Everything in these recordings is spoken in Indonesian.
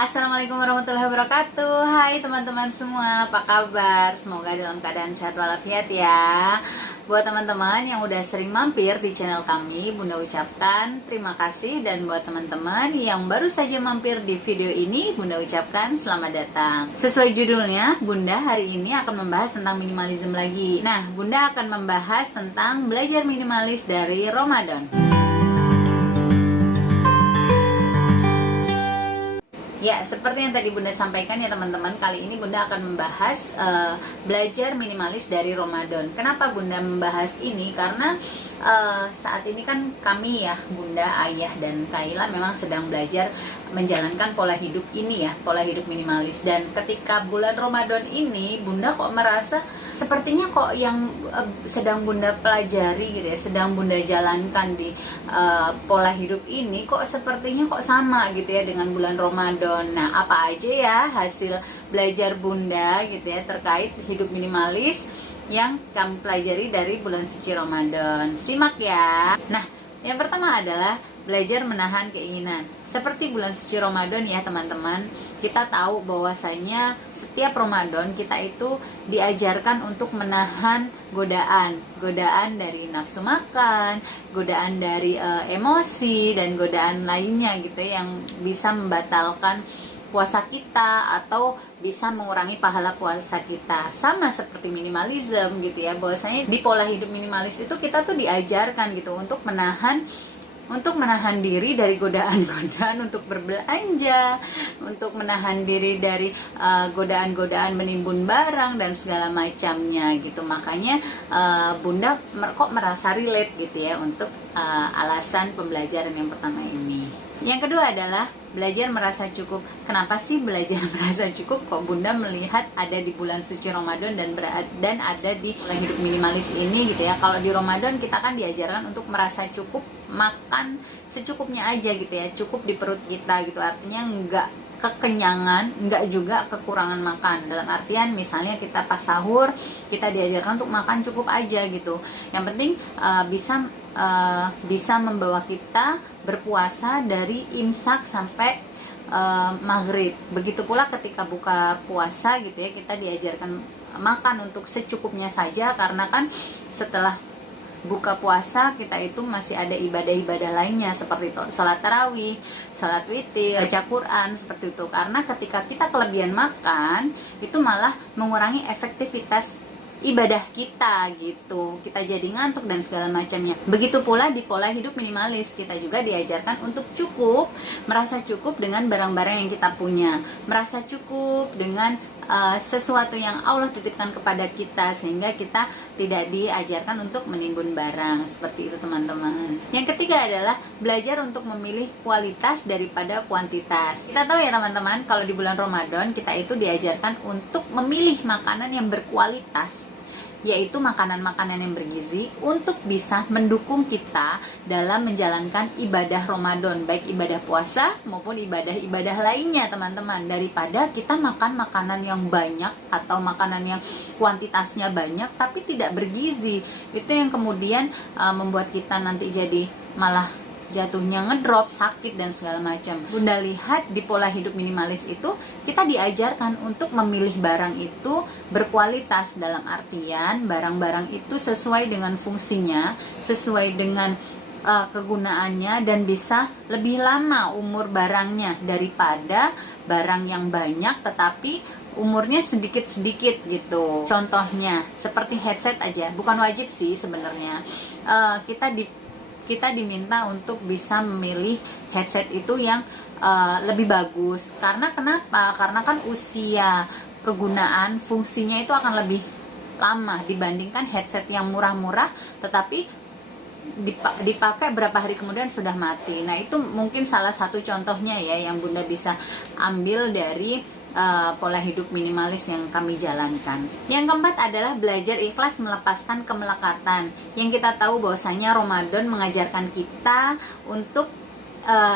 Assalamualaikum warahmatullahi wabarakatuh. Hai teman-teman semua, apa kabar? Semoga dalam keadaan sehat walafiat ya. Buat teman-teman yang udah sering mampir di channel kami, Bunda ucapkan terima kasih. Dan buat teman-teman yang baru saja mampir di video ini, Bunda ucapkan selamat datang. Sesuai judulnya, Bunda hari ini akan membahas tentang minimalism lagi. Nah, Bunda akan membahas tentang belajar minimalis dari Ramadan. Ya, seperti yang tadi Bunda sampaikan ya teman-teman, kali ini Bunda akan membahas belajar minimalis dari Ramadan. Kenapa Bunda membahas ini? Karena saat ini kan kami ya, Bunda, Ayah, dan Kaila memang sedang belajar menjalankan pola hidup ini ya, pola hidup minimalis. Dan ketika bulan Ramadan ini, Bunda kok merasa sepertinya kok yang sedang Bunda pelajari gitu ya, sedang Bunda jalankan di pola hidup ini kok sepertinya kok sama gitu ya dengan bulan Ramadan. Nah, apa aja ya hasil belajar Bunda gitu ya terkait hidup minimalis yang kami pelajari dari bulan suci Ramadan. Simak ya. Nah, yang pertama adalah belajar menahan keinginan. Seperti bulan suci Ramadan ya teman-teman, kita tahu bahwasanya setiap Ramadan kita itu diajarkan untuk menahan godaan dari nafsu makan, godaan dari emosi, dan godaan lainnya gitu yang bisa membatalkan puasa kita atau bisa mengurangi pahala puasa kita. Sama seperti minimalism gitu ya, bahwasanya di pola hidup minimalis itu kita tuh diajarkan gitu untuk menahan diri dari godaan-godaan untuk berbelanja, untuk menahan diri dari godaan-godaan menimbun barang dan segala macamnya gitu. Makanya Bunda kok merasa relate gitu ya untuk alasan pembelajaran yang pertama ini. Yang kedua adalah belajar merasa cukup. Kenapa sih belajar merasa cukup? Kok Bunda melihat ada di bulan suci Ramadan dan ada di pola hidup minimalis ini gitu ya. Kalau di Ramadan kita kan diajarkan untuk merasa cukup, makan secukupnya aja gitu ya, cukup di perut kita gitu. Artinya enggak kekenyangan, enggak juga kekurangan makan. Dalam artian misalnya kita pas sahur, kita diajarkan untuk makan cukup aja gitu. Yang penting bisa membawa kita berpuasa dari imsak sampai maghrib. Begitu pula ketika buka puasa gitu ya, kita diajarkan makan untuk secukupnya saja, karena kan setelah buka puasa kita itu masih ada ibadah-ibadah lainnya seperti itu, salat tarawih, salat witir, baca Quran, seperti itu. Karena ketika kita kelebihan makan itu malah mengurangi efektivitas ibadah kita gitu, kita jadi ngantuk dan segala macamnya. Begitu pula di pola hidup minimalis, kita juga diajarkan untuk cukup, merasa cukup dengan barang-barang yang kita punya, merasa cukup dengan sesuatu yang Allah titipkan kepada kita, sehingga kita tidak diajarkan untuk menimbun barang. Seperti itu teman-teman. Yang ketiga adalah belajar untuk memilih kualitas daripada kuantitas. Kita tahu ya teman-teman, kalau di bulan Ramadan kita itu diajarkan untuk memilih makanan yang berkualitas, yaitu makanan-makanan yang bergizi untuk bisa mendukung kita dalam menjalankan ibadah Ramadan, baik ibadah puasa maupun ibadah-ibadah lainnya teman-teman, daripada kita makan makanan yang banyak atau makanan yang kuantitasnya banyak tapi tidak bergizi. Itu yang kemudian membuat kita nanti jadi malah jatuhnya ngedrop, sakit dan segala macam. Bunda lihat di pola hidup minimalis itu kita diajarkan untuk memilih barang itu berkualitas, dalam artian barang-barang itu sesuai dengan fungsinya, sesuai dengan kegunaannya, dan bisa lebih lama umur barangnya daripada barang yang banyak tetapi umurnya sedikit-sedikit gitu. Contohnya seperti headset aja, bukan wajib sih sebenarnya. Kita diminta untuk bisa memilih headset itu yang lebih bagus. Karena kenapa? Karena kan usia kegunaan fungsinya itu akan lebih lama dibandingkan headset yang murah-murah tetapi dipakai berapa hari kemudian sudah mati. Nah, itu mungkin salah satu contohnya ya yang Bunda bisa ambil dari pola hidup minimalis yang kami jalankan. Yang keempat adalah belajar ikhlas melepaskan kemelekatan. Yang kita tahu bahwasanya Ramadan mengajarkan kita untuk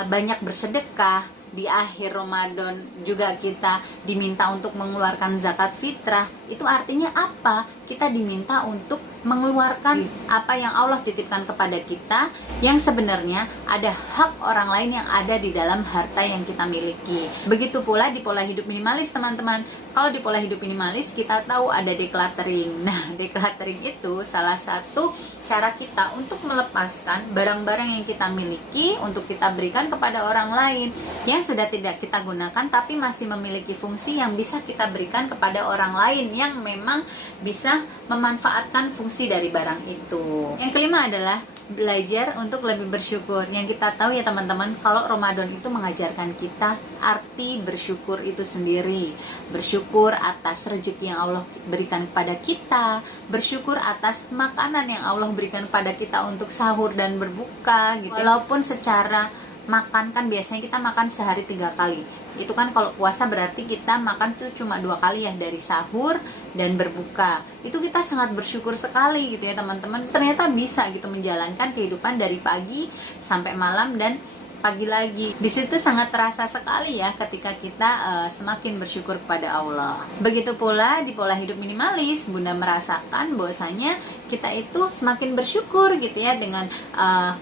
banyak bersedekah. Di akhir Ramadan juga kita diminta untuk mengeluarkan zakat fitrah. Itu artinya apa? Kita diminta untuk mengeluarkan apa yang Allah titipkan kepada kita, yang sebenarnya ada hak orang lain yang ada di dalam harta yang kita miliki. Begitu pula di pola hidup minimalis, teman-teman. Kalau di pola hidup minimalis kita tahu ada decluttering. Nah, decluttering itu salah satu cara kita untuk melepaskan barang-barang yang kita miliki untuk kita berikan kepada orang lain yang sudah tidak kita gunakan tapi masih memiliki fungsi yang bisa kita berikan kepada orang lain yang memang bisa memanfaatkan fungsi dari barang itu. Yang kelima adalah belajar untuk lebih bersyukur. Yang kita tahu ya teman-teman, kalau Ramadan itu mengajarkan kita arti bersyukur itu sendiri. Bersyukur atas rezeki yang Allah berikan kepada kita, bersyukur atas makanan yang Allah berikan kepada kita untuk sahur dan berbuka gitu. Walaupun secara makan kan biasanya kita makan sehari 3 kali. Itu kan kalau puasa berarti kita makan tuh cuma 2 kali ya, dari sahur dan berbuka. Itu kita sangat bersyukur sekali gitu ya teman-teman. Ternyata bisa gitu menjalankan kehidupan dari pagi sampai malam dan pagi lagi. Di situ sangat terasa sekali ya ketika kita semakin bersyukur kepada Allah. Begitu pula di pola hidup minimalis, Bunda merasakan bahwasanya kita itu semakin bersyukur gitu ya dengan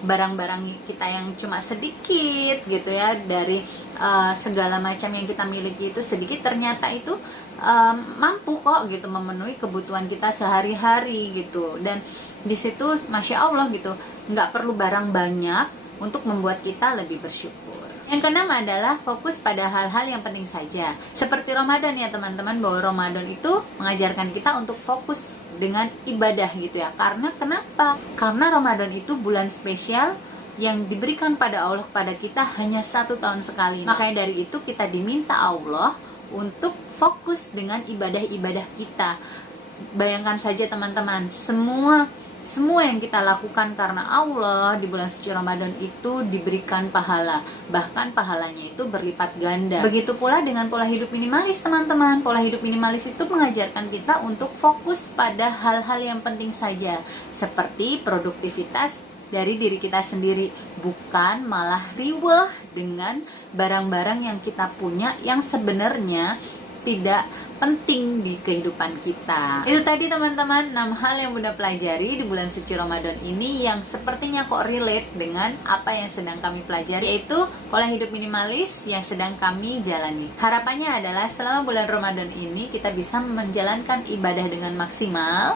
barang-barang kita yang cuma sedikit gitu ya, dari segala macam yang kita miliki itu sedikit, ternyata itu mampu kok gitu memenuhi kebutuhan kita sehari-hari gitu. Dan di situ masya Allah gitu, nggak perlu barang banyak untuk membuat kita lebih bersyukur. Yang keenam adalah fokus pada hal-hal yang penting saja. Seperti Ramadan ya teman-teman, bahwa Ramadan itu mengajarkan kita untuk fokus dengan ibadah gitu ya. Karena kenapa? Karena Ramadan itu bulan spesial yang diberikan pada Allah kepada kita hanya 1 tahun sekali. Makanya dari itu kita diminta Allah untuk fokus dengan ibadah-ibadah kita. Bayangkan saja teman-teman, semua yang kita lakukan karena Allah di bulan suci Ramadan itu diberikan pahala, bahkan pahalanya itu berlipat ganda. Begitu pula dengan pola hidup minimalis teman-teman. Pola hidup minimalis itu mengajarkan kita untuk fokus pada hal-hal yang penting saja, seperti produktivitas dari diri kita sendiri, bukan malah riweh dengan barang-barang yang kita punya yang sebenarnya tidak penting di kehidupan kita. Itu tadi teman-teman 6 hal yang Bunda pelajari di bulan suci Ramadan ini yang sepertinya kok relate dengan apa yang sedang kami pelajari, yaitu pola hidup minimalis yang sedang kami jalani. Harapannya adalah selama bulan Ramadan ini kita bisa menjalankan ibadah dengan maksimal,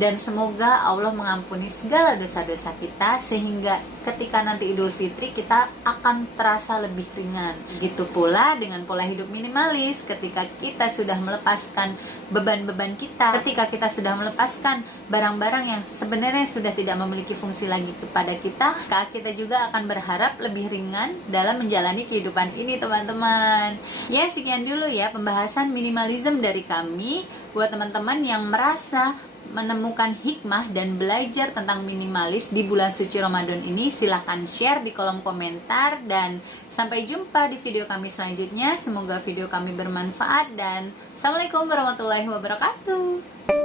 dan semoga Allah mengampuni segala dosa-dosa kita sehingga ketika nanti Idul Fitri kita akan terasa lebih ringan. Begitu pula dengan pola hidup minimalis, ketika kita sudah melepaskan beban-beban kita, ketika kita sudah melepaskan barang-barang yang sebenarnya sudah tidak memiliki fungsi lagi kepada kita, kita juga akan berharap lebih ringan dalam menjalani kehidupan ini teman-teman. Ya, sekian dulu ya pembahasan minimalism dari kami. Buat teman-teman yang merasa menemukan hikmah dan belajar tentang minimalis di bulan suci Ramadan ini, silahkan share di kolom komentar, dan sampai jumpa di video kami selanjutnya. Semoga video kami bermanfaat, dan Assalamualaikum warahmatullahi wabarakatuh.